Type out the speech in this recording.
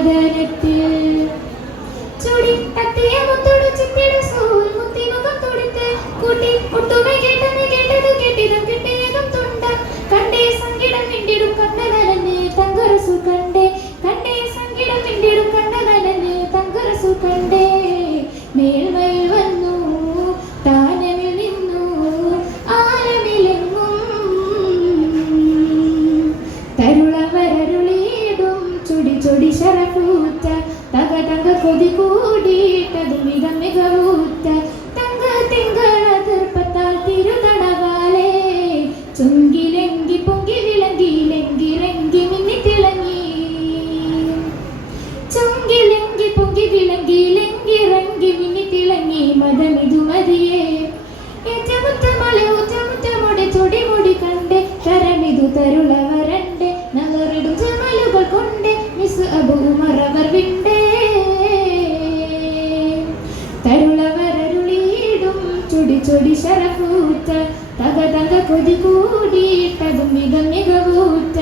വദനത്തിൽ ചുടി തട്ടിയ മുത്തോട് ചിത്തിട സൂൽ മുത്തി മുഖം തുടിത്ത് കൂട്ടി ഒട്ടുമേ കേട്ടത് കേട്ടിതും കിട്ടിയതും തുണ്ട കണ്ടേ സങ്കിടം മിണ്ടിടും കണ്ണനലന് തങ്കരസു കണ്ടേ സങ്കിടം മിണ്ടിടും കണ്ണനലന് തങ്കരസു കണ്ടേ മേൽമയിൽ വന്നു താനമിൽ നിന്നു ആലമിലെങ്ങും തരുളവരരുളിയിടും ചൊടി ശരഫൂത്ത തക കൊതി കൂടിയിട്ടതും വിധം മികവൂത്ത തങ്ക തിങ്കള തീർപ്പത്താൽ തിരുതടവാലേ ചുങ്കിലെങ്കി പൊങ്കി വിളങ്കിലെങ്കിലെങ്കി മിന്നി തിളങ്ങി ചുങ്കിലെങ്കി പൊങ്കി വിളങ്കിലെങ്കിറങ്ങി മിന്നി തിളങ്ങി മതമിതു മതിയേ ഏറ്റമുറ്റമോടെ ചൊടിമുടി കണ്ട് കരണിതു തരുളവരണ്ട് നല്ലറിടും ജമലുകൾ കൊണ്ട് മിസ് അബു ഉമറവർ വിണ്ടേ തരുളവരരുളിയിടും ചൊടി ശരഫൂത്ത തക കൊതി കൂടിയിട്ടതും മികവൂത്ത